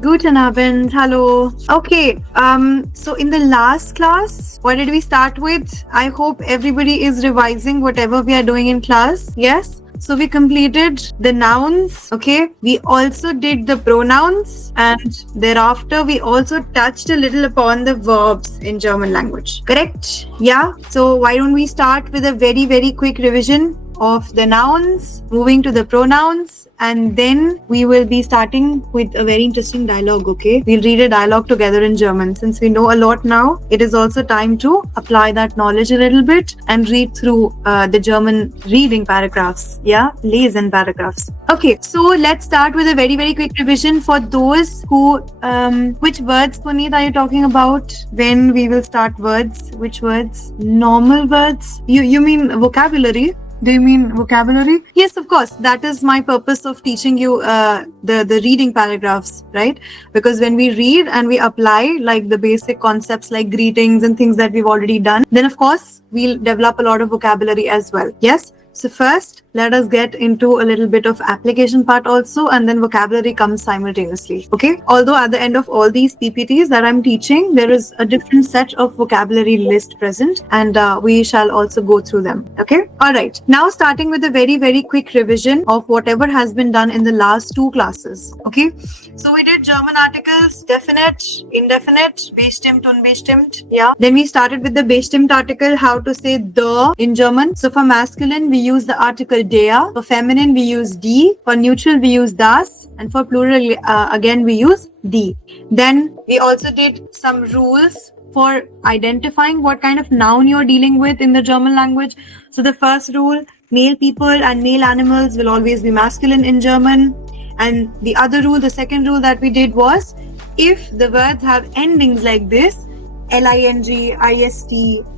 Guten Abend, hello. Okay, so in the last class, what did we start with? I hope everybody is revising whatever we are doing in class. Yes? So we completed the nouns, okay? We also did the pronouns, and thereafter we also touched a little upon the verbs in German language. Correct? Yeah? So why don't we start with a very, very quick revision of the nouns, moving to the pronouns, and then we will be starting with a very interesting dialogue, okay? We'll read a dialogue together in German. Since we know a lot now, it is also time to apply that knowledge a little bit and read through the German reading paragraphs, yeah? Lesen paragraphs. Okay, so let's start with a very, very quick revision for those who, which words, Puneet, are you talking about when we will start words? Which words? Normal words? You mean vocabulary? Do you mean vocabulary? Yes, of course. That is my purpose of teaching you the reading paragraphs, right? Because when we read and we apply like the basic concepts like greetings and things that we've already done, then of course we'll develop a lot of vocabulary as well. Yes? So first, let us get into a little bit of application part also, and then vocabulary comes simultaneously. Okay? Although at the end of all these PPTs that I'm teaching, there is a different set of vocabulary list present, and we shall also go through them. Okay? All right. Now starting with a very, very quick revision of whatever has been done in the last two classes. Okay? So we did German articles, definite, indefinite, bestimmt, unbestimmt. Yeah. Then we started with the bestimmt article, how to say the in German. So for masculine, we use the article der. For feminine, we use die. For neutral, we use das. And for plural, again, we use die. Then we also did some rules for identifying what kind of noun you're dealing with in the German language. So the first rule, male people and male animals will always be masculine in German. And the other rule, the second rule that we did was, if the words have endings like this, ling, ist,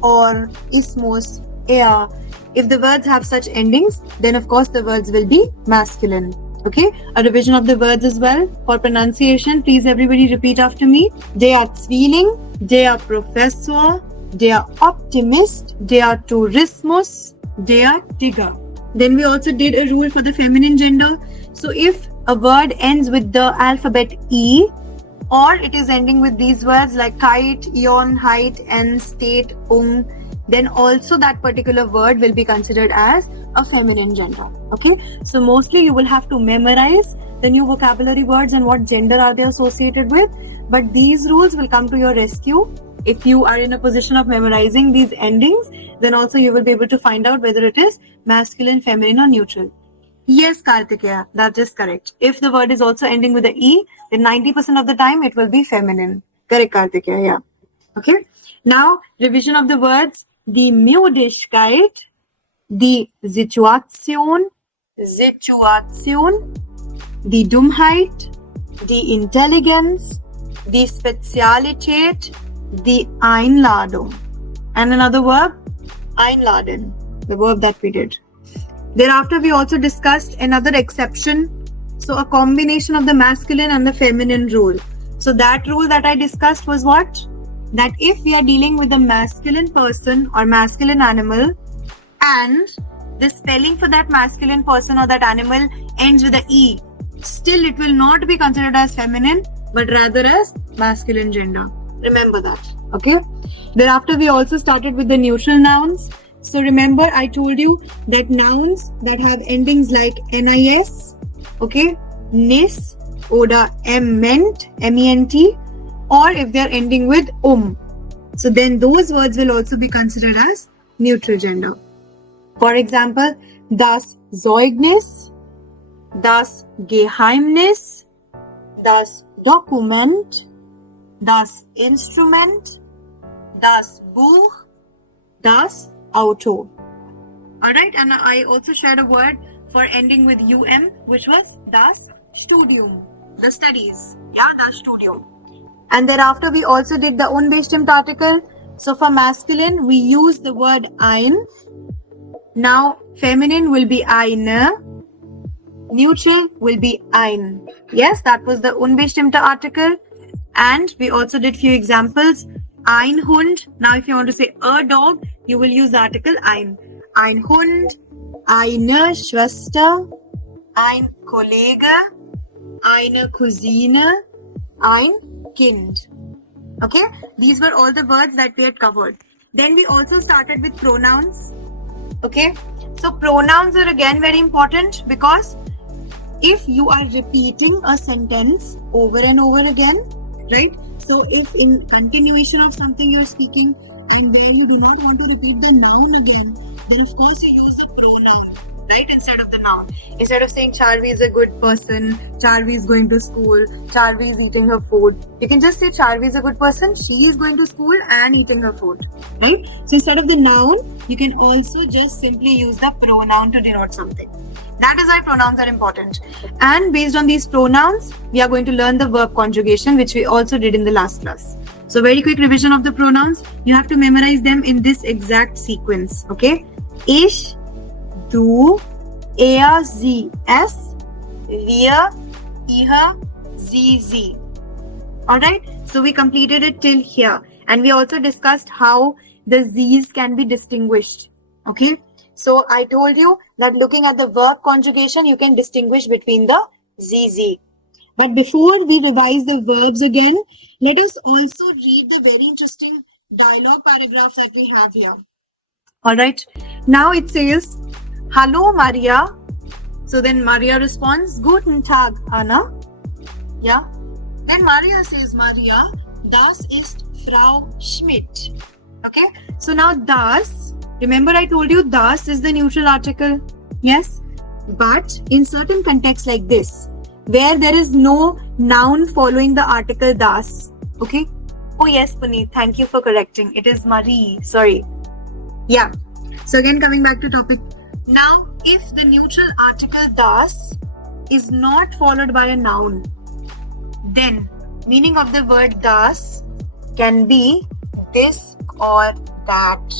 or ismos, er, if the words have such endings, then of course the words will be masculine. Okay, a revision of the words as well. For pronunciation, please everybody repeat after me. Der Zwilling, der Professor, der Optimist, der Tourismus, der Digger. Then we also did a rule for the feminine gender. So if a word ends with the alphabet E, or it is ending with these words like kite, ion, height, and state, then also that particular word will be considered as a feminine gender. Okay, so mostly you will have to memorize the new vocabulary words and what gender are they associated with, but these rules will come to your rescue. If you are in a position of memorizing these endings, then also you will be able to find out whether it is masculine, feminine, or neutral. Yes, Kartikeya, that is correct. If the word is also ending with the E, then 90% of the time it will be feminine. Correct, Kartikeya, yeah. Okay. Now, revision of the words. Die Müdigkeit, die Situation, die Dummheit, die Intelligenz, die Spezialität, die Einladung. And another verb, einladen, the verb that we did. Thereafter, we also discussed another exception. So a combination of the masculine and the feminine rule. So that rule that I discussed was what? That if we are dealing with a masculine person or masculine animal and the spelling for that masculine person or that animal ends with a E, still it will not be considered as feminine but rather as masculine gender. Remember that. Okay. Thereafter, we also started with the neutral nouns. So remember, I told you that nouns that have endings like nis, okay, nis, oder ment, ment, or if they are ending with so then those words will also be considered as neutral gender. For example, das Zeugnis, das Geheimnis, das Dokument, das Instrument, das Buch, das Auto. Alright, and I also shared a word for ending with which was das Studium, the studies. Yeah, das Studium. And thereafter, we also did the unbestimmt article. So for masculine, we use the word ein. Now, feminine will be eine. Neutral will be ein. Yes, that was the unbestimmte article. And we also did few examples. Ein Hund. Now, if you want to say a dog, you will use the article ein. Ein Hund, eine Schwester, ein Kollege, eine Cousine, ein Kind. Okay, these were all the words that we had covered. Then we also started with pronouns. Okay, so pronouns are again very important because if you are repeating a sentence over and over again, right? So if in continuation of something you're speaking and then you do not want to repeat the noun again, then of course you use the pronoun, right? Instead of the noun. Instead of saying Charvi is a good person, Charvi is going to school, Charvi is eating her food, you can just say Charvi is a good person, she is going to school and eating her food, right? So instead of the noun, you can also just simply use the pronoun to denote something. That is why pronouns are important. And based on these pronouns, we are going to learn the verb conjugation, which we also did in the last class. So very quick revision of the pronouns. You have to memorize them in this exact sequence. Okay. Ich, du, er, sie, es, wir, ihr, sie, sie. Alright. So we completed it till here. And we also discussed how the z's can be distinguished. Okay. So I told you that looking at the verb conjugation, you can distinguish between the ZZ. But before we revise the verbs again, let us also read the very interesting dialogue paragraph that we have here. All right. Now it says, Hallo Maria. So then Maria responds, Guten Tag, Anna. Yeah. Then Maria says, Maria, das ist Frau Schmidt. Okay. So now das, remember I told you das is the neutral article. Yes. But in certain contexts like this, where there is no noun following the article das. Okay. Oh yes, Puneet. Thank you for correcting. It is Marie. Sorry. Yeah. So again, coming back to topic. Now, if the neutral article das is not followed by a noun, then meaning of the word das can be this or that.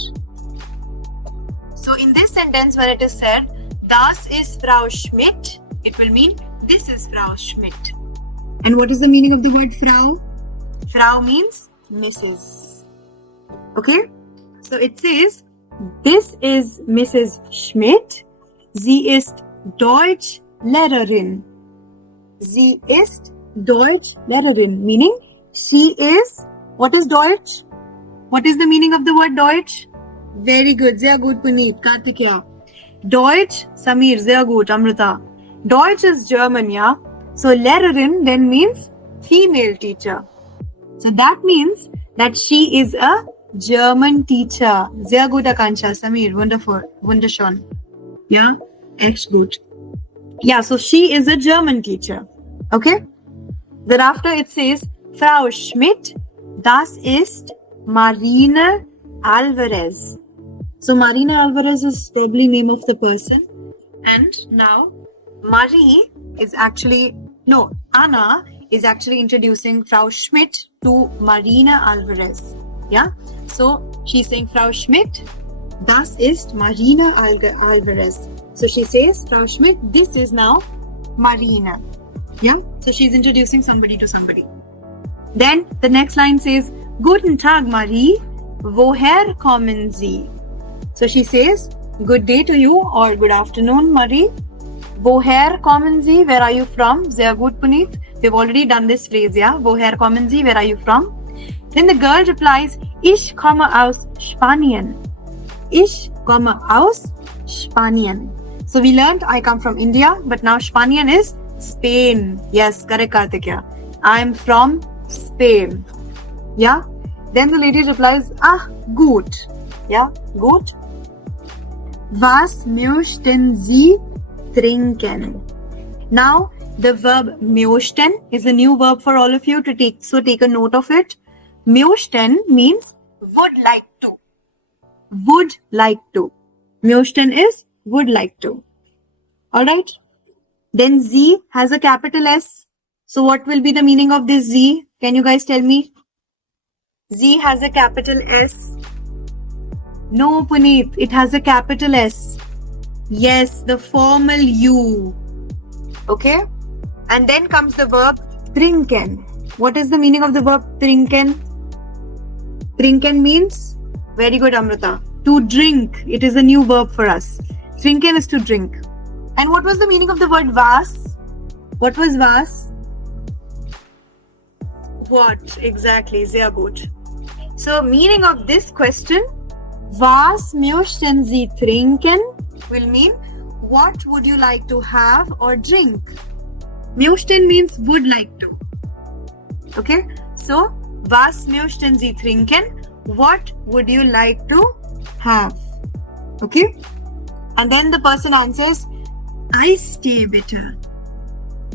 So in this sentence, when it is said, das ist Frau Schmidt, it will mean this is Frau Schmidt. And what is the meaning of the word Frau? Frau means Mrs. Okay? So it says, this is Mrs. Schmidt. Sie ist Deutschlehrerin. Sie ist Deutschlehrerin. Meaning, she is, what is Deutsch? What is the meaning of the word Deutsch? Very good. Sehr gut, Puneet. Karthikeya. Deutsch, Samir. Sehr gut, Amrita. Deutsch is German, yeah? So, Lehrerin then means female teacher. So, that means that she is a German teacher. Sehr gut, Akansha. Samir. Wonderful. Wunderschön. Yeah? Echt gut. Yeah, so she is a German teacher. Okay? Thereafter it says, Frau Schmidt, das ist Marina Alvarez. So Marina Alvarez is probably name of the person. And now Marie is actually, no, Anna is actually introducing Frau Schmidt to Marina Alvarez. Yeah. So she's saying Frau Schmidt, das ist Marina Alvarez. So she says, Frau Schmidt, this is now Marina. Yeah. So she's introducing somebody to somebody. Then the next line says, Guten Tag, Marie. Woher kommen Sie? So she says, good day to you or good afternoon, Marie. Woher kommen Sie? Where are you from? Sehr gut, Puneet. We've already done this phrase, yeah? Woher kommen Sie? Where are you from? Then the girl replies, Ich komme aus Spanien. Ich komme aus Spanien. So we learned I come from India, but now Spanien is Spain. Yes, correct, Karthikeya. I'm from Spain. Yeah? Then the lady replies, gut. Yeah, gut. Was möchten Sie trinken? Now, the verb möchten is a new verb for all of you to take. So take a note of it. Möchten means would like to. Would like to. Möchten is would like to. Alright? Then Sie has a capital S. So what will be the meaning of this Sie? Can you guys tell me? Sie has a capital S. No, Puneet, it has a capital S. Yes, the formal U. Okay? And then comes the verb trinken. What is the meaning of the verb trinken? Trinken means, very good, Amrita, to drink. It is a new verb for us. Trinken is to drink. And what was the meaning of the word was? What was was? What? Exactly, sehr gut. So, meaning of this question, was möchten Sie trinken will mean what would you like to have or drink. Möchten means would like to. Okay, so was möchten Sie trinken? What would you like to have? Okay, and then the person answers, Eistee bitte.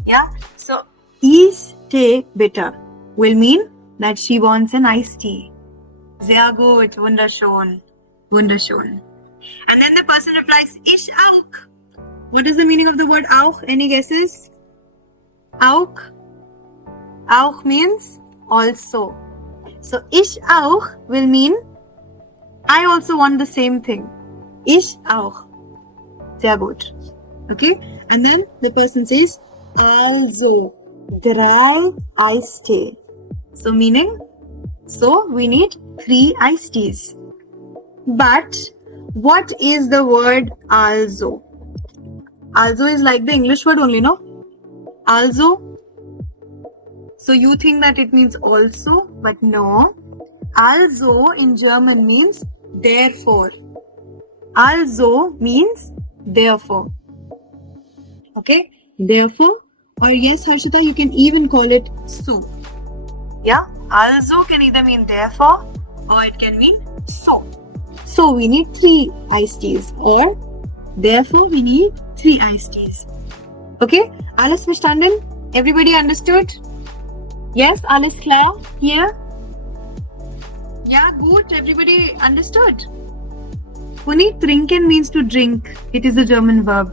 Yeah, so Eistee bitte will mean that she wants an iced tea. Sehr gut, wunderschön, wunderschön. And then the person replies, Ich auch. What is the meaning of the word auch? Any guesses? Auch. Auch means also. So ich auch will mean I also want the same thing. Ich auch. Sehr gut. Okay? And then the person says, also 3 iced tea. So meaning, so we need 3 iced teas. But what is the word also? Also is like the English word only, no? Also. So you think that it means also, but no. Also in German means therefore. Also means therefore. Okay? Therefore, or yes, Harshita, you can even call it so. Yeah? Also can either mean therefore or it can mean so. So we need 3 iced teas, or therefore we need 3 iced teas. Okay? Alles verstanden? Everybody understood? Yes, alles klar here? Yeah, good. Everybody understood. Punit, trinken means to drink. It is a German verb.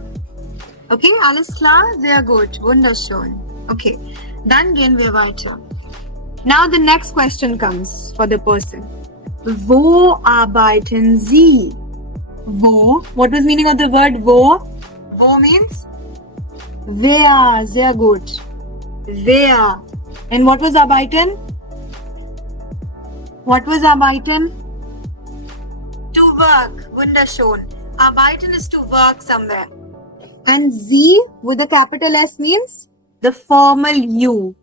Okay, alles klar? Sehr gut. Wunderschön. Okay, dann gehen wir weiter. Now the next question comes for the person. Wo arbeiten Sie? Wo? What was meaning of the word wo? Wo means? Wer. Sehr gut. Wer. And what was arbeiten? What was arbeiten? To work. Wunderschön. Arbeiten is to work somewhere. And Sie with a capital S means the formal you.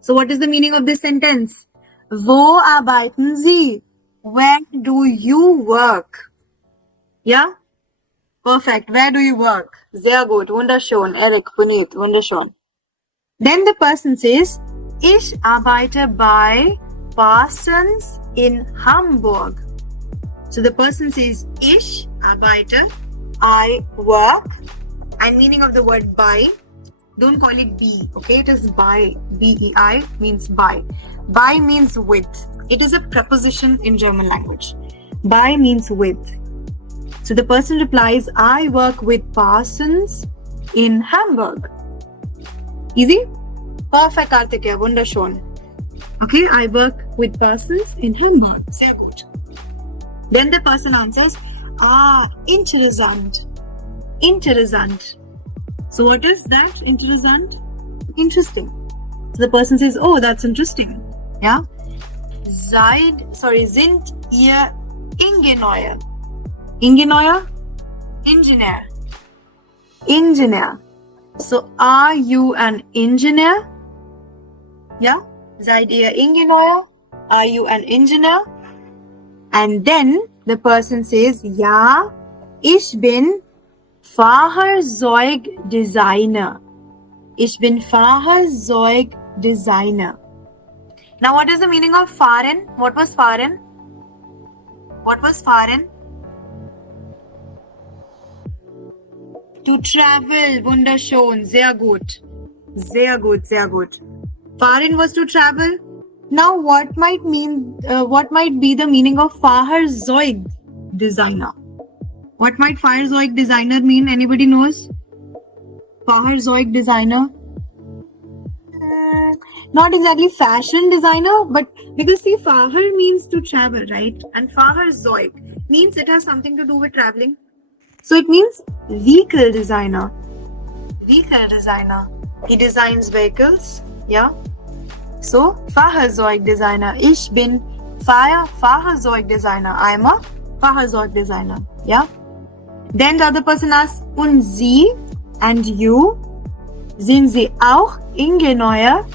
So what is the meaning of this sentence? Wo arbeiten Sie? Where do you work? Yeah? Perfect. Where do you work? Sehr gut. Wunderschön. Eric, Punit, wunderschön. Then the person says, Ich arbeite bei Parsons in Hamburg. So the person says, Ich arbeite, I work, and meaning of the word by, don't call it be, okay? It is by, B-E-I means by. By means with. It is a preposition in German language. By means with. So the person replies, I work with Parsons in Hamburg. Easy? Perfect, Karthikeya. Wunderschön. Okay, I work with Parsons in Hamburg. Sehr gut. Then the person answers, interessant. Interessant. So what is that? Interessant? Interesting. So the person says, oh, that's interesting. Yeah? Sind ihr Ingenieur? Ingenieur? Engineer. Engineer. So are you an engineer? Yeah? Seid ihr Ingenieur? Are you an engineer? And then the person says, ja, ich bin Fahrzeugdesigner. Ich bin Fahrzeugdesigner. Now what is the meaning of fahren? What was fahren? What was fahren? To travel. Wunderschön. Sehr gut. Sehr gut, sehr gut. Fahren was to travel. Now what might be the meaning of Fahrzeugdesigner? What might Fahrzeugdesigner mean? Anybody knows? Fahrzeugdesigner? Not exactly fashion designer, but because see, Fahr means to travel, right? And Fahrzeug means it has something to do with traveling. So it means vehicle designer. Vehicle designer. He designs vehicles. Yeah. So Fahrzeugdesigner. Ich bin Fahrzeugdesigner. I'm a Fahrzeugdesigner. Yeah. Then the other person asks, und Sie and you? Sind Sie auch Ingenieur?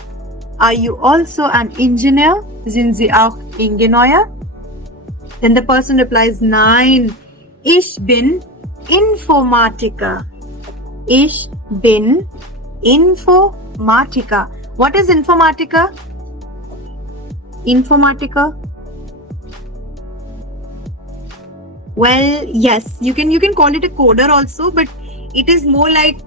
Are you also an engineer? Sind Sie auch Ingenieur? Then the person replies, Nein, ich bin Informatiker. Ich bin Informatiker. What is Informatiker? Informatiker? Well, yes, you can call it a coder also, but it is more like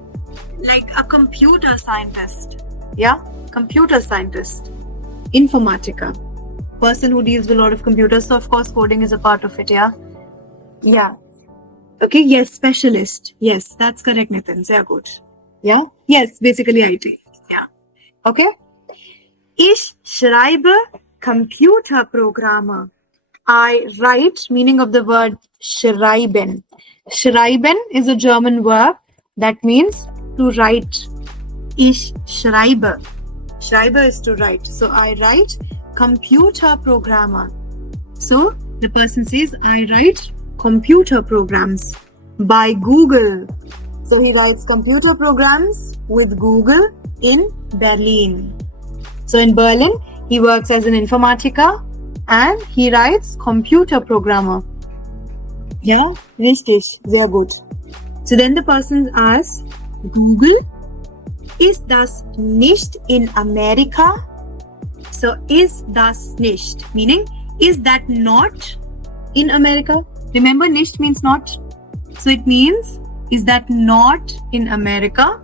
a computer scientist. Yeah, computer scientist. Informatica. Person who deals with a lot of computers, so of course coding is a part of it. Yeah. Okay, yes, specialist. Yes, that's correct, Nitin. Sehr gut. Yeah. Yes, basically IT. Yeah. Okay. Ich schreibe Computerprogramme. I write, meaning of the word schreiben. Schreiben is a German verb that means to write. Ich schreibe. Schreibe is to write. So I write Computerprogramme. So the person says, I write computer programs by Google. So he writes computer programs with Google in Berlin. So in Berlin, he works as an Informatiker and he writes computer programmer. Yeah, richtig, sehr gut. So then the person asks, Google, ist das nicht in Amerika? So ist das nicht, meaning, is that not in America? Remember, nicht means not. So it means, is that not in America?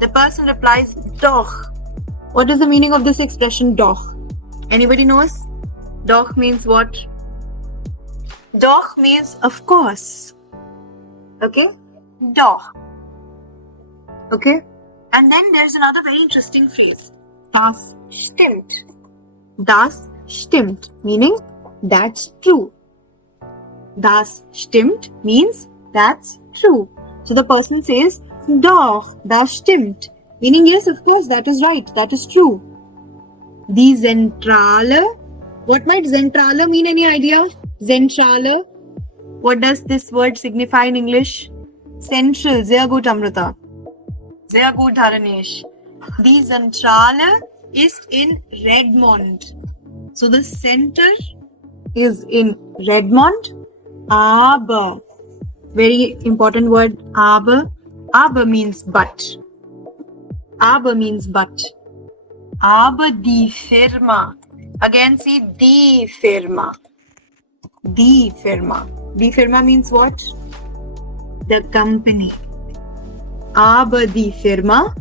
The person replies, doch. What is the meaning of this expression, doch? Anybody knows? Doch means what? Doch means of course. Okay? Doch. Okay? And then there's another very interesting phrase. Das stimmt. Das stimmt, meaning that's true. Das stimmt means that's true. So the person says, Doch, das stimmt. Meaning, yes, of course, that is right, that is true. Die Zentrale. What might Zentrale mean? Any idea? Zentrale. What does this word signify in English? Central. Sehr gut, Amrita. Sehr gut, Dharanesh. Die Zentrale ist in Redmond. So the center is in Redmond. Aber. Very important word, aber. Aber means but. Aber means but. Aber die Firma. Again, see, die Firma. Die Firma. Die Firma means what? The company. Aber die Firma,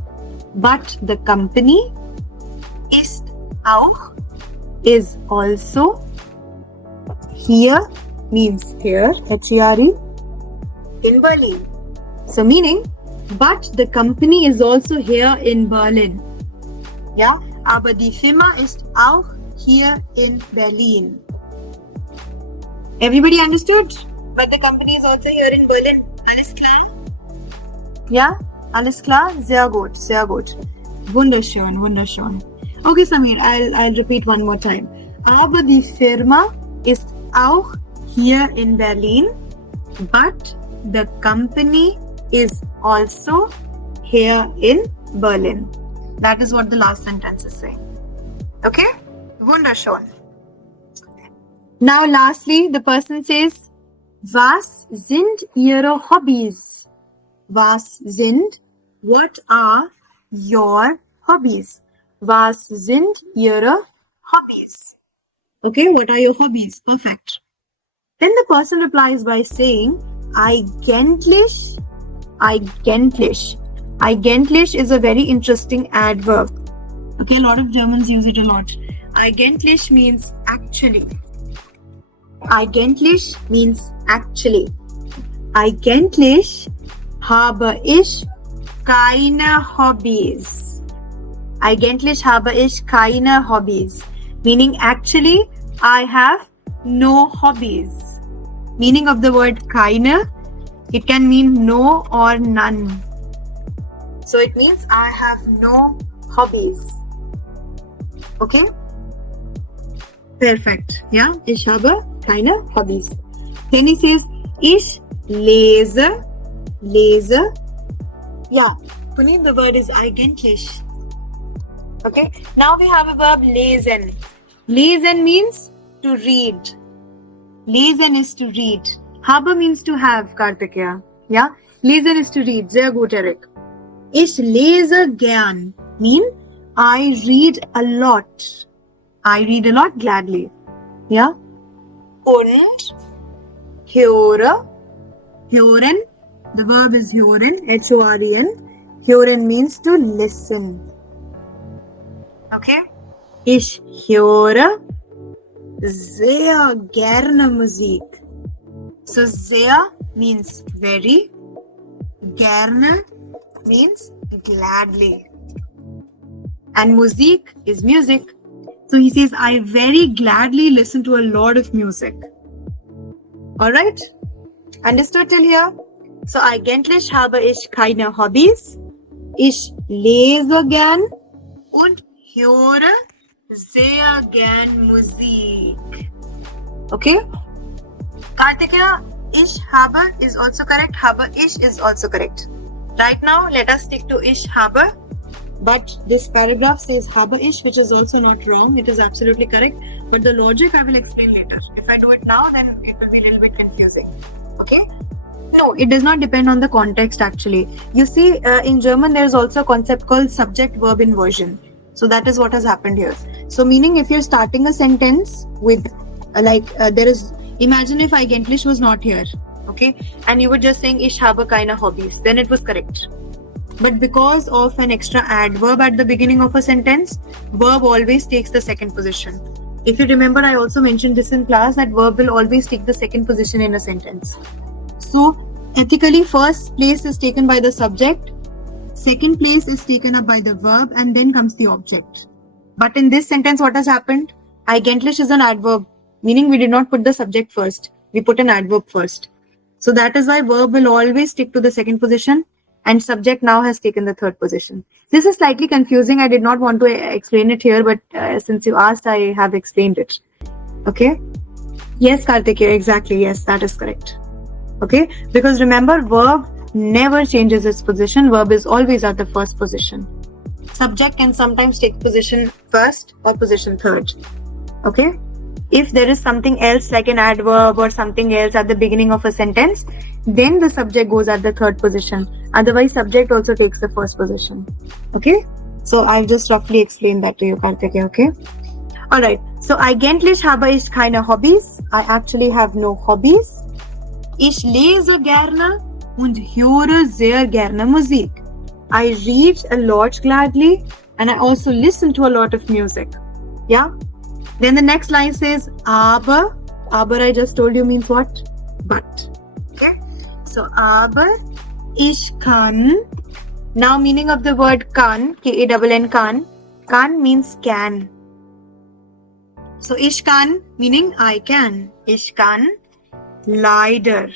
but the company, ist auch, is also, here means here, H-E-R-E, in Berlin. So meaning, but the company is also here in Berlin. Ja, aber die Firma ist auch here in Berlin. Everybody understood? But the company is also here in Berlin. Alles klar? Ja, alles klar? Sehr gut, sehr gut. Wunderschön, wunderschön. Okay, Samir, I'll repeat one more time. Aber die Firma ist auch here in Berlin, but the company is also here in Berlin. That is what the last sentence is saying. Okay? Wunderschön. Now lastly, the person says, Was sind Ihre Hobbys? Was sind, what are your hobbies? Was sind Ihre Hobbys? Okay, what are your hobbies? Perfect. Then the person replies by saying, Eigentlich. Eigentlich. Eigentlich is a very interesting adverb. Okay, a lot of Germans use it a lot. Eigentlich means actually. Eigentlich means actually. Eigentlich habe ich keine Hobbys. Eigentlich habe ich keine Hobbys. Meaning actually I have no hobbies. Meaning of the word keine, it can mean no or none. So it means I have no hobbies. Okay? Perfect. Yeah, ich habe keine Hobbys. Then he says, ich lese. Lese. Yeah, Puneet, the word is eigentlich. Okay, now we have a verb lesen. Lesen means to read. Lesen is to read. Habe means to have, Kartikeya. Yeah, lesen is to read. Sehr gut, Eric. Ich lese gern mean I read a lot. I read a lot gladly. Yeah. Und höre. Hören. The verb is hören. H-O-R-E-N. Hören means to listen. Okay. Ich höre sehr gerne Musik. So sehr means very. Gerne means gladly. And Musik is music. So he says, I very gladly listen to a lot of music. Alright? Understood till here? So eigentlich habe ich keine Hobbys. Ich lese gern und höre sehr gern Musik. Okay? Kartikeya, ich habe is also correct. Habe ich is also correct. Right now, let us stick to ich habe. But this paragraph says habe ich, which is also not wrong. It is absolutely correct. But the logic I will explain later. If I do it now, then it will be a little bit confusing. Okay? No, it does not depend on the context actually. You see, in German, there is also a concept called subject-verb inversion. So that is what has happened here. So meaning if you're starting a sentence with imagine if eigentlich was not here. Okay? And you were just saying ich habe keine Hobbys. Then it was correct. But because of an extra adverb at the beginning of a sentence, verb always takes the second position. If you remember, I also mentioned this in class that verb will always take the second position in a sentence. So, ethically, first place is taken by the subject, second place is taken up by the verb, and then comes the object. But in this sentence, what has happened? Eigentlich is an adverb, meaning we did not put the subject first. We put an adverb first. So that is why verb will always stick to the second position. And subject now has taken the third position. This is slightly confusing. I did not want to explain it here, but since you asked, I have explained it. Okay? Yes, Kartikeya, exactly. Yes, that is correct. Okay? Because remember, verb never changes its position. Verb is always at the first position. Subject can sometimes take position first or position third. Okay? If there is something else like an adverb or something else at the beginning of a sentence, then the subject goes at the third position. Otherwise, subject also takes the first position. Okay? So I've just roughly explained that to you, Kartikeya, okay? Alright. So eigentlich habe ich keine Hobbys. I actually have no hobbies. Ich lese gerne und höre sehr gerne Musik. I read a lot gladly and I also listen to a lot of music. Yeah? Then the next line says aber. Aber I just told you means what? But. Okay? So aber ich kann. Now meaning of the word kann, K-A-N-N kann. Kann means can. So ich kann meaning I can. Ich kann leider.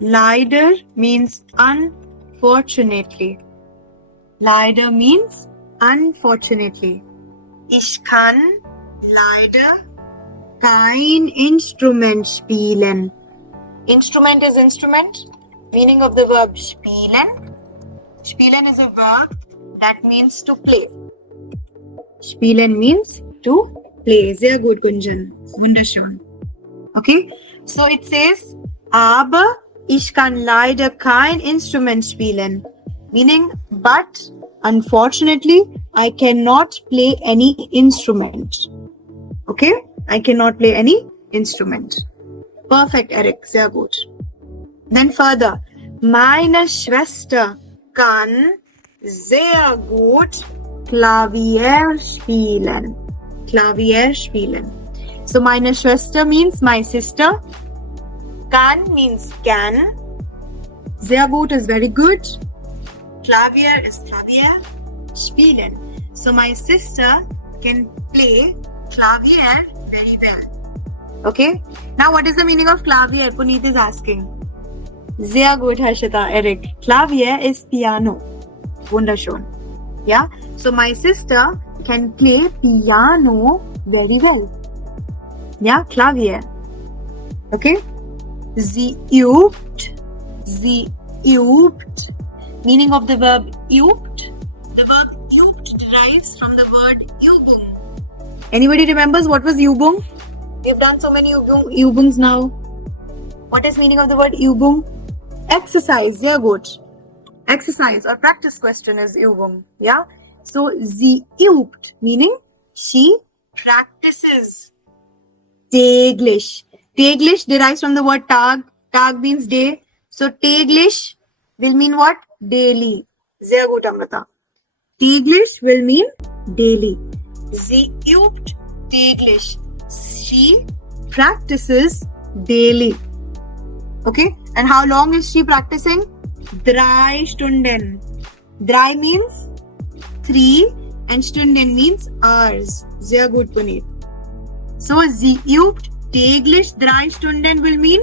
Leider means unfortunately. Leider means unfortunately. Ich kann leider kein Instrument spielen. Instrument is instrument. Meaning of the verb spielen. Spielen is a verb that means to play. Spielen means to play. Sehr gut, Gunjan. Wunderschön. Okay? So it says, aber ich kann leider kein Instrument spielen. Meaning, but unfortunately, I cannot play any instrument. Okay? I cannot play any instrument. Perfect, Eric. Sehr gut. Then further, meine Schwester kann sehr gut Klavier spielen. Klavier spielen. So meine Schwester means my sister. Kann means can. Sehr gut is very good. Klavier is Klavier. Spielen. So my sister can play Klavier very well. Okay? Now what is the meaning of Klavier? Puneet is asking. Sehr gut, Harshita, Eric. Klavier is piano. Wunderschön. Yeah? So my sister can play piano very well. Yeah? Klavier. Okay? Sie übt. Sie übt. Meaning of the verb übt. The verb übt derives from the word Übung. Anybody remembers what was Übung? We've done so many Übungs now. What is meaning of the word Übung? Exercise, yeah, good. Exercise or practice question is Übung, yeah? So, sie übt, meaning she practices. Täglich. Täglich derives from the word Tag. Tag means day. So, täglich will mean what? Daily. Sehr gut, Amrita. Täglich will mean daily. Sie übt täglich. She practices daily. Okay? And how long is she practicing? 3 Stunden. 3 means 3 and Stunden means hours. Sehr gut, Puneet. So, sie übt täglich 3 Stunden will mean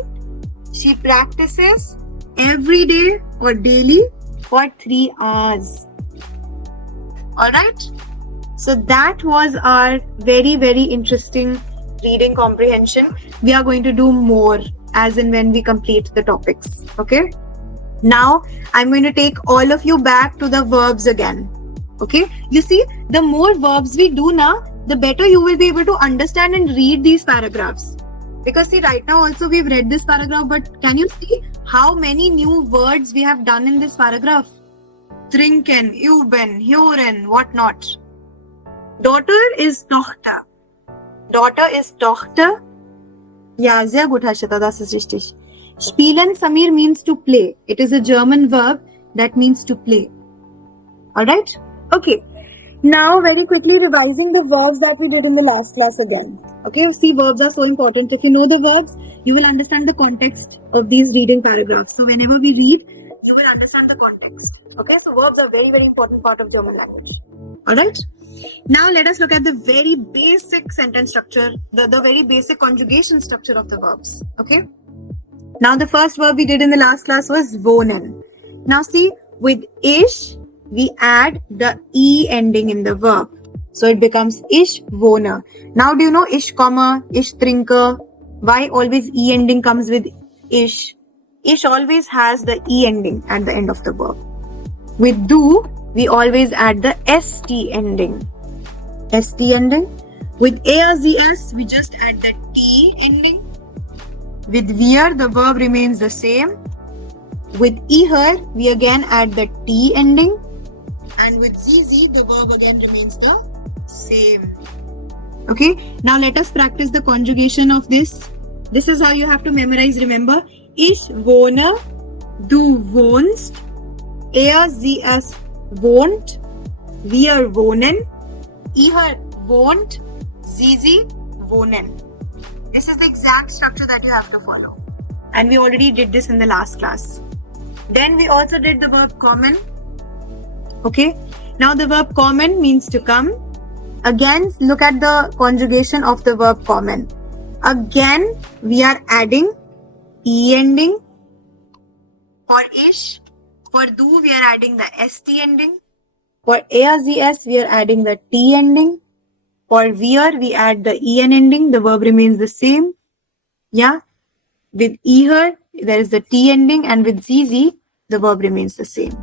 she practices every day or daily for 3 hours. Alright? So, that was our very, very interesting reading comprehension. We are going to do more as and when we complete the topics. Okay? Now, I'm going to take all of you back to the verbs again. Okay? You see, the more verbs we do now, the better you will be able to understand and read these paragraphs. Because see, right now also we've read this paragraph, but can you see how many new words we have done in this paragraph? Trinken, üben, hören, whatnot. Daughter is Tochter. Daughter is Tochter. Ja, sehr gut, Harshita, das ist richtig. Spielen, Samir, means to play. It is a German verb that means to play. Alright? Okay. Now, very quickly revising the verbs that we did in the last class again. Okay, see, verbs are so important. If you know the verbs, you will understand the context of these reading paragraphs. So, whenever we read, you will understand the context. Okay, so verbs are very, very important part of German language. Alright? Now, let us look at the very basic sentence structure, the very basic conjugation structure of the verbs. Okay? Now, the first verb we did in the last class was wohnen. Now, see, with ich, we add the E ending in the verb. So it becomes ich wohne. Now do you know ich komme, ich trinke? Why always E ending comes with ich? Ich always has the E ending at the end of the verb. With du, we always add the ST ending. ST ending. With ARZS, we just add the T ending. With wir, the verb remains the same. With ihr, we again add the T ending. And with ZZ, the verb again remains the same. Okay, now let us practice the conjugation of this. This is how you have to memorize, remember. Ich wohne, du wohnst, sie es wohnt, wir wohnen, ihr wohnt, sie wohnen. This is the exact structure that you have to follow. And we already did this in the last class. Then we also did the verb kommen. Okay, now the verb kommen means to come. Again, look at the conjugation of the verb kommen. Again, we are adding E ending. For ich, for du, we are adding the ST ending. For ARZS, we are adding the T ending. For wir, we add the EN ending. The verb remains the same. Yeah. With ihr, there is the T ending. And with ZZ, the verb remains the same.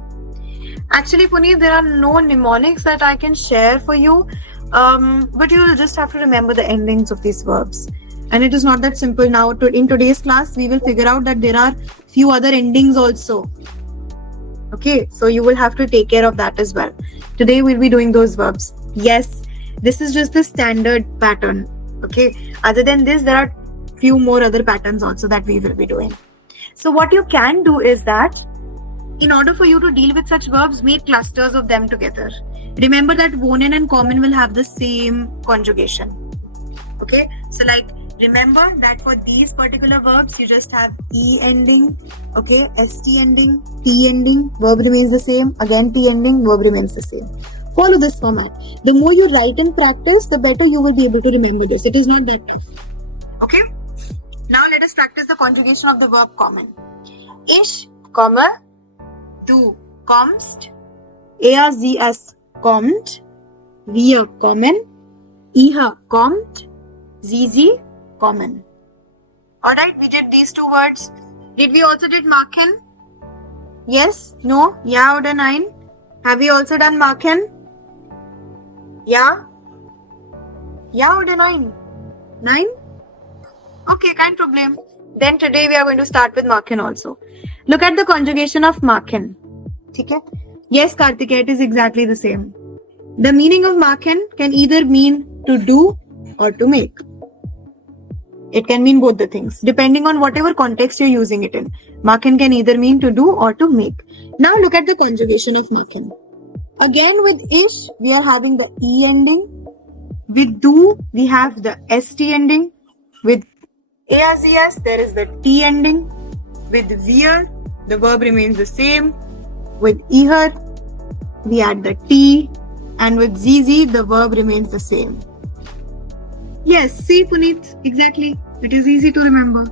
Actually, Puneet, there are no mnemonics that I can share for you, but you will just have to remember the endings of these verbs. And it is not that simple now. In today's class, we will figure out that there are few other endings also. Okay, so you will have to take care of that as well. Today, we'll be doing those verbs. Yes, this is just the standard pattern. Okay, other than this, there are few more other patterns also that we will be doing. So what you can do is that in order for you to deal with such verbs, make clusters of them together. Remember that wohnen and kommen will have the same conjugation. Okay, so like remember that for these particular verbs, you just have E ending, okay, ST ending, T ending, verb remains the same, again T ending, verb remains the same. Follow this format. The more you write and practice, the better you will be able to remember this. It is not that tough. Okay, now let us practice the conjugation of the verb kommen. Ich komme, du kommst, sie es kommt, wir kommen, ihr kommt, sie kommen. Alright, we did these two words. Did we also did machen? Yes? No? Ja oder nein? Have we also done machen? Yeah? Yeah oder nein? Nine? Okay, kein Problem. Then today we are going to start with machen also. Look at the conjugation of machen. Okay? Yes, Kartikeya, it is exactly the same. The meaning of machen can either mean to do or to make. It can mean both the things, depending on whatever context you're using it in. Machen can either mean to do or to make. Now look at the conjugation of machen. Again with ish, we are having the E ending. With do, we have the ST ending. With ASES, there is the T ending. With wir, the verb remains the same. With ihr, we add the T. And with ZZ, the verb remains the same. Yes, see Puneet, exactly. It is easy to remember.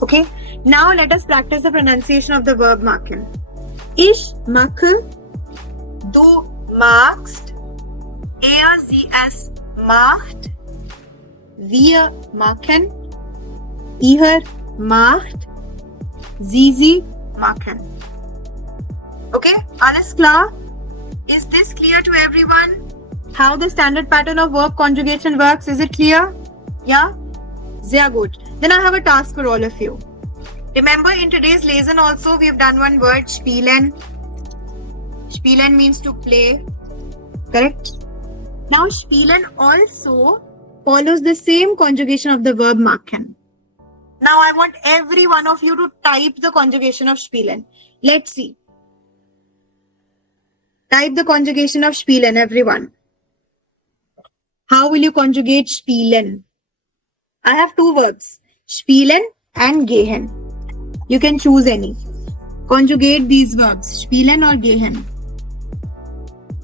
Okay, now let us practice the pronunciation of the verb machen. Ich mache, du magst, sie es macht, wir machen, ihr macht, sie machen. Okay, alles klar? Is this clear to everyone? How the standard pattern of verb conjugation works, is it clear? Yeah? Sehr gut. Then I have a task for all of you. Remember in today's lesson also we have done one word, spielen. Spielen means to play. Correct? Now spielen also follows the same conjugation of the verb machen. Now I want every one of you to type the conjugation of spielen. Let's see. Type the conjugation of spielen, everyone. How will you conjugate spielen? I have two verbs, spielen and gehen. You can choose any. Conjugate these verbs, spielen or gehen.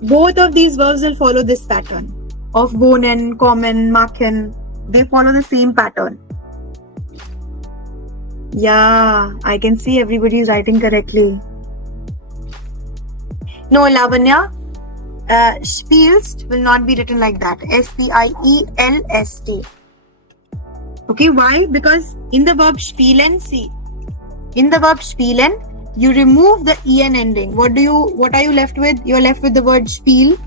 Both of these verbs will follow this pattern of wohnen, kommen, machen. They follow the same pattern. Yeah, I can see everybody is writing correctly. No, Lavanya, spielst will not be written like that. S-P-I-E-L-S-T. Okay, why? Because in the verb spielen, see, in the verb spielen, you remove the en ending. What are you left with? You're left with the word spiel.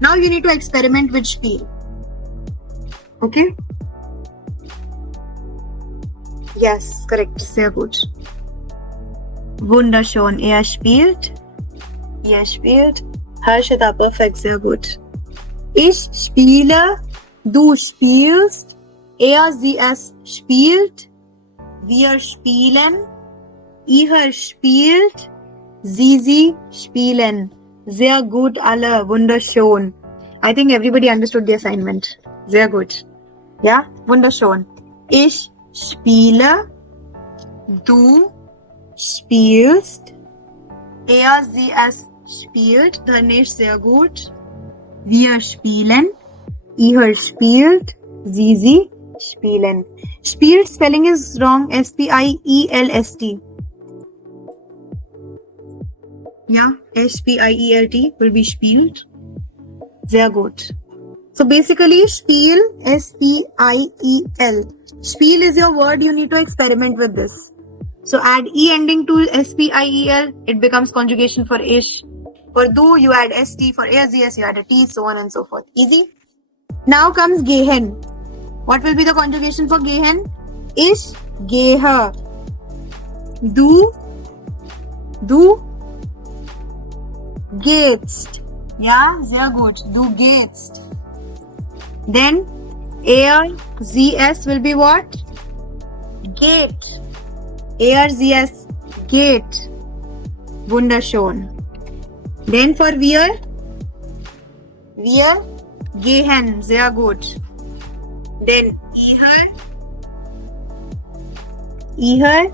Now you need to experiment with spiel. Okay? Yes, correct. Sehr gut. Wunderschön. Er spielt. Ihr spielt. Harshita, perfekt, sehr gut. Ich spiele. Du spielst. Sie es spielt. Wir spielen. Ihr spielt. Sie spielen. Sehr gut alle. Wunderschön. I think everybody understood the assignment. Sehr gut. Ja, wunderschön. Ich spiele. Du spielst. Sie es spielt. Dhanesh, sehr gut. Wir spielen. Ihr spielt. Sie spielen. Spielt spelling is wrong. S-P-I-E-L-S-T. Yeah, S-P-I-E-L-T will be spielt. Sehr gut. So basically, spiel, S-P-I-E-L. Spiel is your word. You need to experiment with this. So add E ending to S-P-I-E-L. It becomes conjugation for ish. For do, you add S-T. For ASES, you add a T, so on and so forth. Easy? Now comes gehen. What will be the conjugation for gehen? Ich gehe. Du gehst. Ja, sehr gut. Du gehst. Then sie es will be what? Geht. Sie es geht. Wunderschön. Then for wir gehen. Sehr gut. Then ihr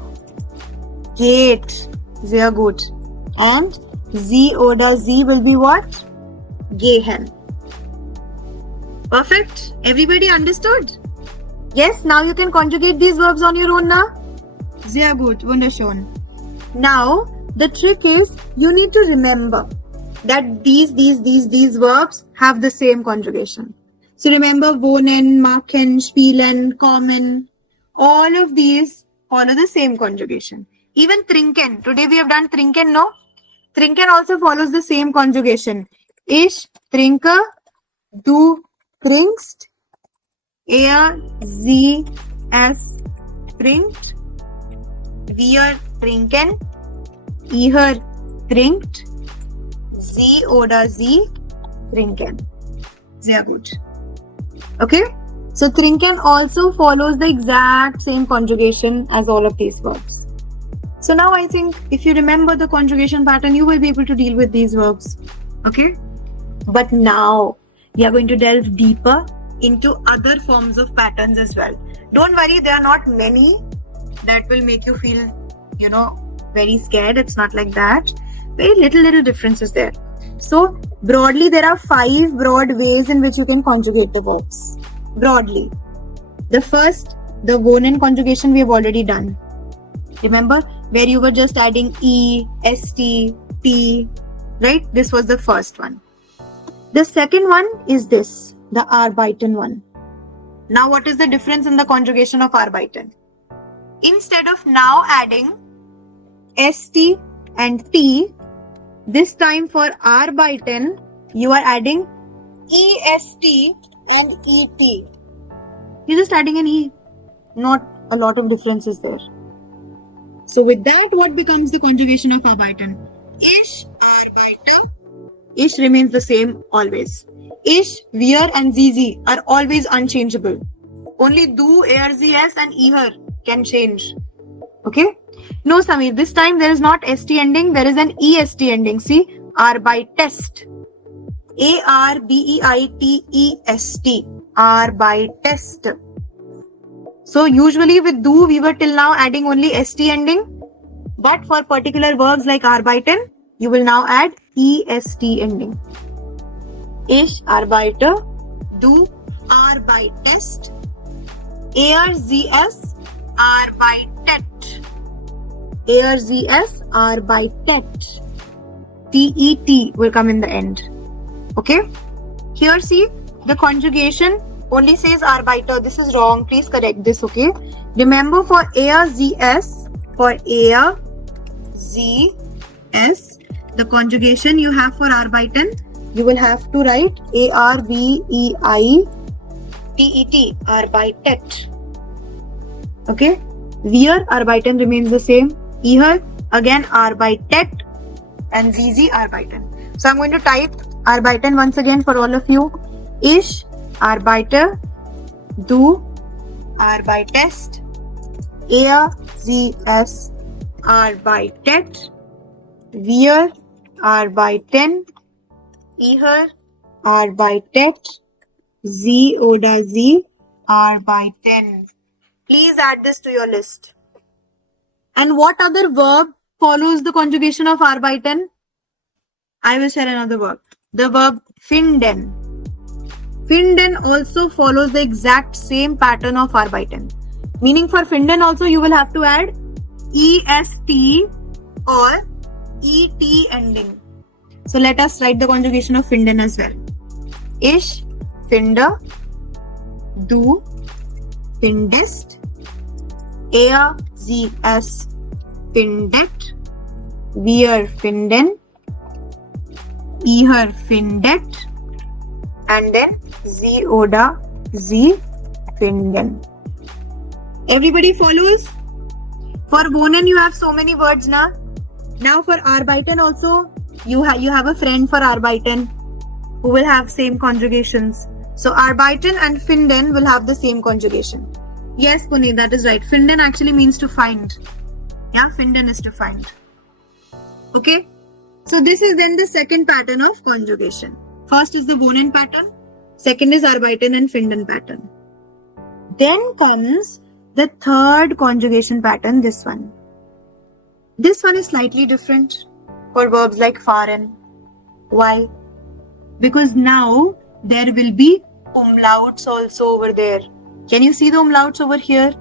geht. Sehr gut. And sie oder sie will be what? Gehen. Perfect. Everybody understood? Yes, now you can conjugate these verbs on your own now. Sehr gut. Wunderschön. Now, the trick is you need to remember that these verbs have the same conjugation. So remember wohnen, machen, spielen, kommen, all of these follow the same conjugation. Even trinken. Today we have done trinken, no? Trinken also follows the same conjugation. Ich trinke, Du trinkst. Er, sie, es trinkt. Wir trinken. Ihr trinkt. Sie oder sie trinken. Sehr gut. Okay? So trinken also follows the exact same conjugation as all of these verbs. So now I think if you remember the conjugation pattern, you will be able to deal with these verbs. Okay? But now we are going to delve deeper into other forms of patterns as well. Don't worry, there are not many that will make you feel, very scared. It's not like that. Very little differences there. So broadly, there are 5 broad ways in which you can conjugate the verbs. Broadly. The first, the Wonen conjugation, we have already done. Remember, where you were just adding E, ST, T, right? This was the first one. The second one is this, the Arbeiten one. Now, what is the difference in the conjugation of Arbeiten? Instead of now adding ST and T, this time for Arbeiten, you are adding EST and ET. You're just adding an E. Not a lot of differences there. So with that, what becomes the conjugation of Arbeiten? Ich arbeite. Ich remains the same always. Ich, wir and sie are always unchangeable. Only du, er, sie, es and ihr can change. Okay? No, Samir, this time there is not ST ending, there is an EST ending. See? Arbeitest. ARBEITEST. Arbeitest. So usually with do, we were till now adding only ST ending. But for particular verbs like arbeiten, you will now add EST ending. Ich arbeite. Du arbeitest. Er, sie, es arbeitet. Er, sie, es arbeitet. TET will come in the end. Okay? Here see, the conjugation only says arbeiter. This is wrong. Please correct this, okay? Remember for er, sie, es, for er, sie, es, the conjugation you have for arbeiten, you will have to write ARBEITET, arbeitet. Okay? Wir, arbeiten remains the same. Ihr, again, arbeitet. And sie, arbeiten. So I'm going to type arbeiten once again for all of you. Ich arbeite. Du arbeitest. Er, sie, es arbeitet. Wir arbeiten. Ihr arbeitet. Sie oder sie arbeiten. Please add this to your list. And what other verb follows the conjugation of arbeiten? I will share another verb. The verb finden. Finden also follows the exact same pattern of arbeiten. Meaning for finden also you will have to add EST or ET ending. So let us write the conjugation of finden as well. Ich finde. Du findest. Er, sie, es findet. Wir finden. Ihr findet. And then sie oder sie finden. Everybody follows? For wohnen you have so many words now. Now for arbeiten also you have a friend for arbeiten who will have same conjugations. So arbeiten and finden will have the same conjugation. Yes, Puneet, that is right. Finden actually means to find. Yeah, finden is to find. Okay? So this is then the second pattern of conjugation. First is the wohnen pattern. Second is arbeiten and finden pattern. Then comes the third conjugation pattern, this one. This one is slightly different for verbs like fahren. Why? Because now there will be umlauts also over there. Can you see the umlauts over here?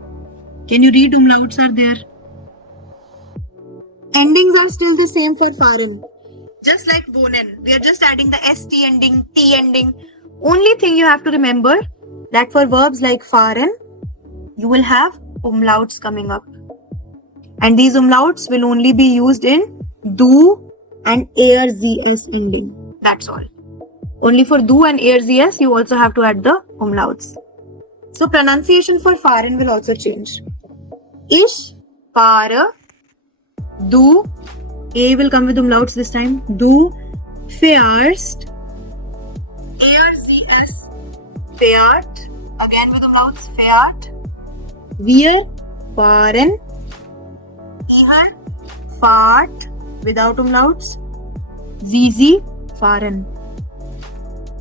Can you read umlauts are there? Endings are still the same for fahren. Just like wohnen, we are just adding the ST ending, T ending. Only thing you have to remember that for verbs like fahren, you will have umlauts coming up. And these umlauts will only be used in du and er, sie, es ending. That's all. Only for du and ears yes, you also have to add the umlauts. So pronunciation for fahren will also change. Ich fahre, du, a will come with umlauts this time. Du fährst, ers, fährt, again with umlauts, fährt. Wir fahren, ihr fahrt, without umlauts. Sie fahren.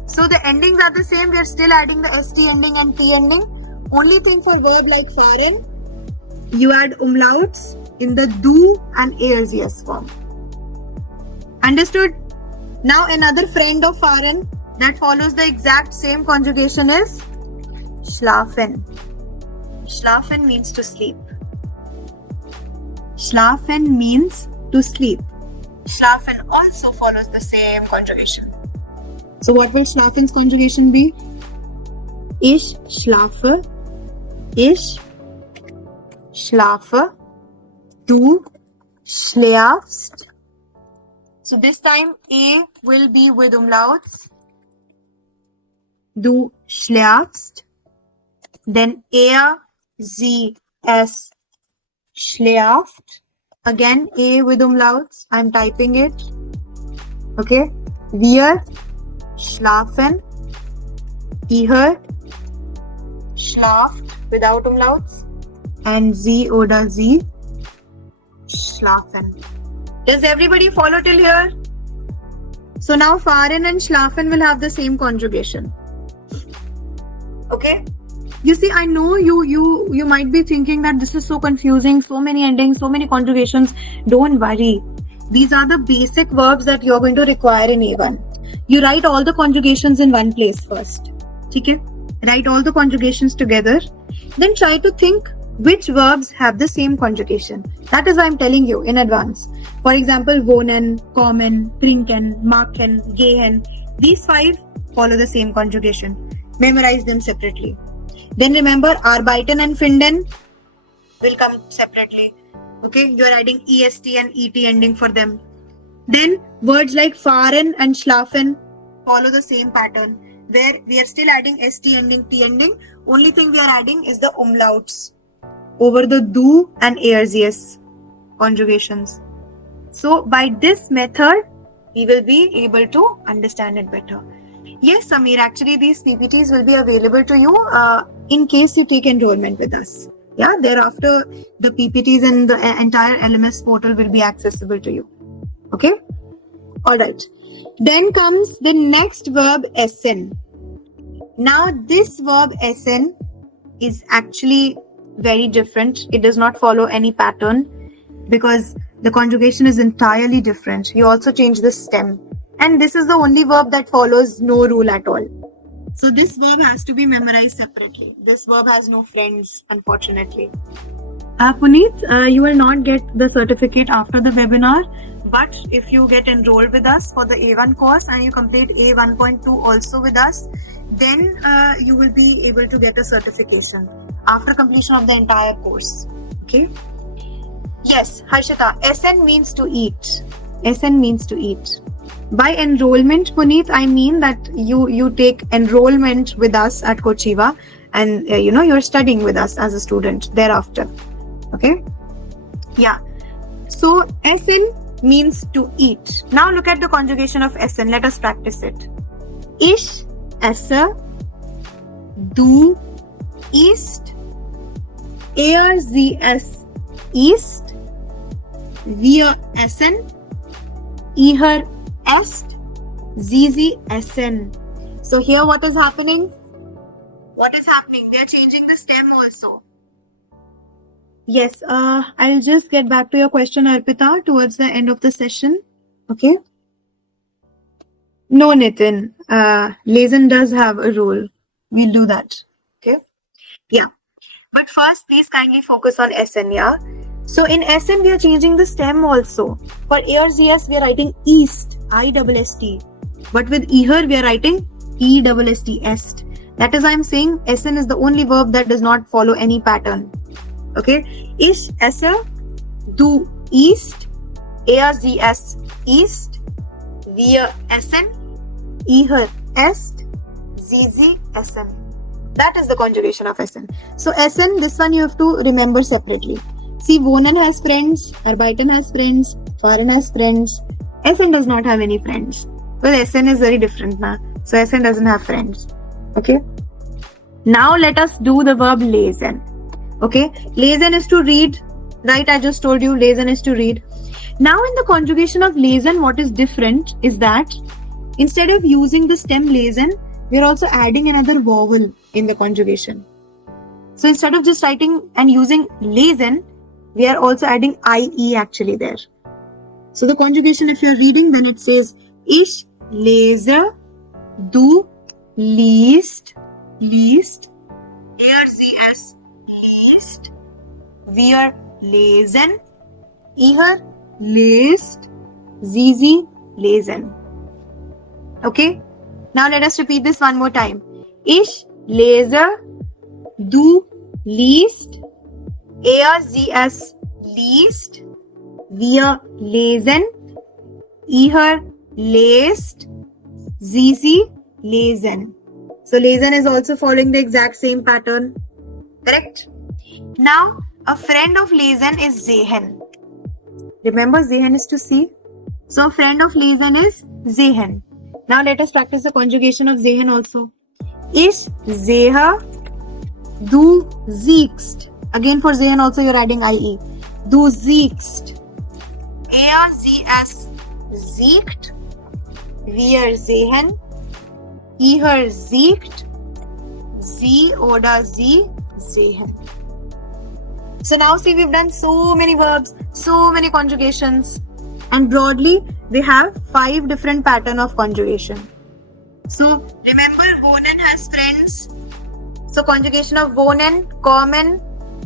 So the endings are the same. We are still adding the st ending and t ending. Only thing for verb like fahren, you add umlauts in the du and ears yes form. Understood? Now another friend of fahren that follows the exact same conjugation is schlafen. Schlafen means to sleep. Schlafen means to sleep. Schlafen also follows the same conjugation. So what will schlafen's conjugation be? Ich schlafe, du schläfst. So this time a will be with umlauts. Du schläfst. Then sie, es schläft. Again a with umlauts. I'm typing it. Okay. Wir schlafen. Ihr schlaft without umlauts. And sie oder sie schlafen. Does everybody follow till here? So now fahren and schlafen will have the same conjugation. Okay. You see, I know you might be thinking that this is so confusing, so many endings, so many conjugations. Don't worry. These are the basic verbs that you're going to require in A1. You write all the conjugations in one place first. Okay? Write all the conjugations together. Then try to think which verbs have the same conjugation. That is why I'm telling you in advance. For example, wohnen, kommen, trinken, machen, gehen. These 5 follow the same conjugation. Memorize them separately. Then remember, arbeiten and finden will come separately. Okay, you are adding est and et ending for them. Then words like fahren and schlafen follow the same pattern, where we are still adding st ending, t ending. Only thing we are adding is the umlauts over the du and ears yes conjugations. So by this method, we will be able to understand it better. Yes, Samir, actually these PPTs will be available to you in case you take enrollment with us. Yeah, thereafter the PPTs and the entire LMS portal will be accessible to you. Okay? Alright. Then comes the next verb essen. Now this verb essen is actually very different. It does not follow any pattern because the conjugation is entirely different. You also change the stem. And this is the only verb that follows no rule at all. So this verb has to be memorized separately. This verb has no friends, unfortunately. Puneet, you will not get the certificate after the webinar. But if you get enrolled with us for the A1 course and you complete A1.2 also with us, then you will be able to get a certification after completion of the entire course. Okay? Yes, Harshita, essen means to eat. Essen means to eat. By enrollment, Puneet, I mean that you take enrollment with us at Kochiva and you're studying with us as a student thereafter. Okay? Yeah. So essen means to eat. Now look at the conjugation of essen. Let us practice it. Ich esse, du isst, sie es isst, wir essen, ihr esst, sie essen. So here what is happening? What is happening? We are changing the stem also. Yes, I'll just get back to your question, Arpita, towards the end of the session. Okay? No, Nitin. Lesen does have a rule. We'll do that. Okay? Yeah. But first, please kindly focus on essen, yeah? So in essen, we are changing the stem also. For ears, yes, we are writing east, I-double-S-T. But with ihr, we are writing E-double-S-T, est. That is why I'm saying essen is the only verb that does not follow any pattern. Okay? Ich esse, du isst, sie es isst, wir essen, ihr est, ZZ, SN. That is the conjugation of SN. So SN, this one you have to remember separately. See, Wohnen has friends, Arbeiten has friends, Fahren has friends. SN does not have any friends. Well, SN is very different now. So SN doesn't have friends. Okay. Now let us do the verb lesen. Okay. Lesen is to read. Right, I just told you lesen is to read. Now in the conjugation of lesen, what is different is that instead of using the stem lesen, we are also adding another vowel in the conjugation. So instead of just writing and using lesen, we are also adding IE actually there. So the conjugation, if you are reading, then it says Ich lese, du liest, er sie es liest, wir lesen, ihr lest, sie lesen. Okay? Now let us repeat this one more time. Ich lese, du liest, er sie es liest, wir lesen, ihr lest, sie lesen. So lesen is also following the exact same pattern. Correct? Now a friend of lesen is sehen. Remember, sehen is to see. So a friend of lesen is sehen. Now let us practice the conjugation of sehen also. Ich sehe, du siehst. Again for sehen also you are adding IE. Du siehst. Er sie es sieht. Wir sehen. Ihr sieht. Sie oder sie sehen. So now see, we've done so many verbs, so many conjugations, and broadly we have 5 different patterns of conjugation. So remember, wohnen has friends. So conjugation of wohnen, kommen,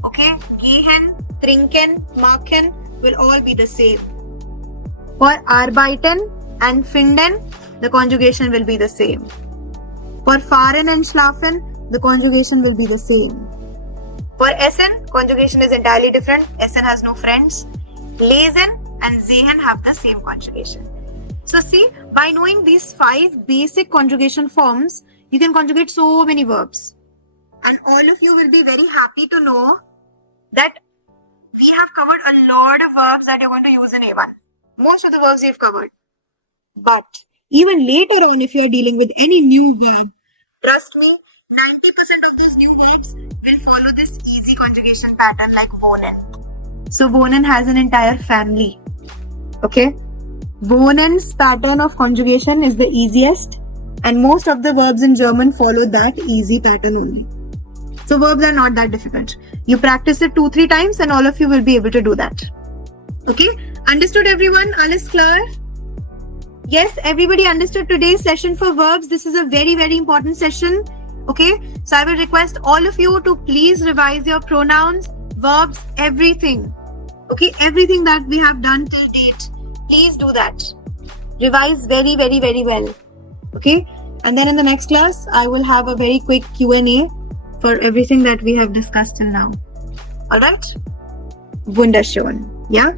okay, gehen, trinken, machen will all be the same. For arbeiten and finden, the conjugation will be the same. For fahren and schlafen, the conjugation will be the same. For SN, conjugation is entirely different. SN has no friends. Lesen and sehen have the same conjugation. So see, by knowing these 5 basic conjugation forms, you can conjugate so many verbs. And all of you will be very happy to know that we have covered a lot of verbs that you're going to use in A1. Most of the verbs we've covered. But even later on, if you are dealing with any new verb, trust me, 90% of these new verbs will follow this easy conjugation pattern like wohnen. So wohnen has an entire family. Okay? Wohnen's pattern of conjugation is the easiest, and most of the verbs in German follow that easy pattern only. So verbs are not that difficult. You practice it 2-3 times and all of you will be able to do that. Okay? Understood everyone? Alles klar? Yes, everybody understood today's session for verbs. This is a very, very important session. Okay? So I will request all of you to please revise your pronouns, verbs, everything. Okay? Everything that we have done till date. Please do that. Revise very, very, very well. Okay? And then in the next class, I will have a very quick Q&A for everything that we have discussed till now. Alright? Wunderschön. Yeah?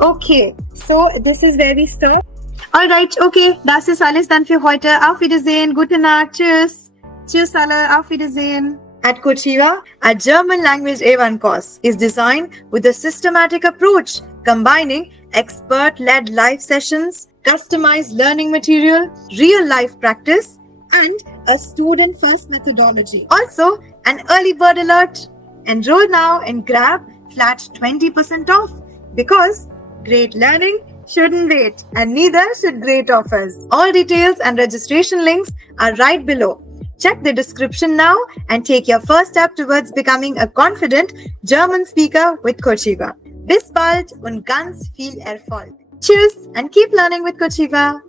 Okay. So, this is where we stop. Alright, okay. Das ist alles dann für heute. Auf Wiedersehen. Gute Nacht. Tschüss. Tschüss alle. Auf Wiedersehen. At Cochiva, a German language A1 course is designed with a systematic approach, combining expert-led live sessions, customized learning material, real-life practice, and a student-first methodology. Also, an early bird alert. Enroll now and grab flat 20% off, because great learning shouldn't wait, and neither should great offers. All details and registration links are right below. Check the description now and take your first step towards becoming a confident German speaker with Cochiva. Bis bald und ganz viel Erfolg. Tschüss and keep learning with Cochiva.